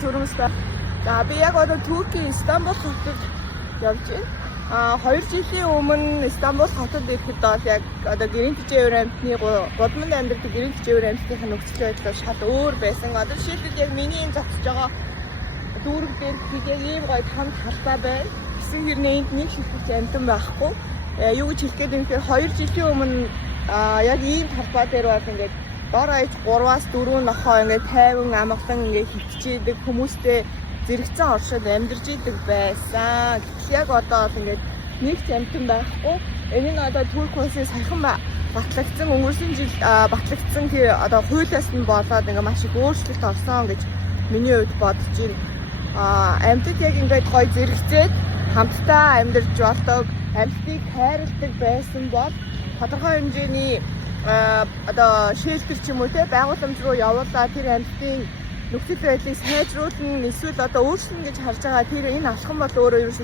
Зүрхмэстэй. За би яг одоо Туркийн Стамбул хотод явж байна. 2 жилийн өмнө Стамбул хотод ирэхэд бол яг одоо гэрийн тэжээвэр амьтны гудамд амьдардаг гэрийн тэжээвэр амьтны нөхцөл байдал шал өөр байсан. Одоо жишээлбэл яг миний энэ зогсож байгаа дүүрэг дээр тэгээд ийм гоё том талбай байна. Гэсэн хэрнээ энд нэг шилжүүлж амьтан байхгүй. Юу гэж хэлэх гээд юм бэ? 2 жилийн өмнө яг ийм талбай дээр бол ингээд дор хаяж 3-аас 4 нохоо ингээд 50 амгалан ингээд хөвчээдэг хүмүүстэй зэрэгцэн оршоод амьдарч идэг байсан. Гэтэл яг одоо бол ингээд нэг ч амьтан байхгүй. Энэ нь одоо Турк улсын саяхан батлагдсан өнгөрсөн жил батлагдсан тэр одоо хуулиас нь болоод ингээд маш их өөрчлөлт орсон гэж миний хувьд бодож байна. Амьтад яг ингээд гоё зэрэгцээд хамтдаа амьдарч болдог, амьтдыг хайрладаг байсан бол тодорхой хэмжээний одоо шээлтер ч юм уу те байгууламж руу явуулаад тэр амьтдын нөхцөл байдлыг сайжруулна, эсвэл одоо өөрчлөн гэж харж байгаа тэр энэ алхам бол өөрөө ерөөсөө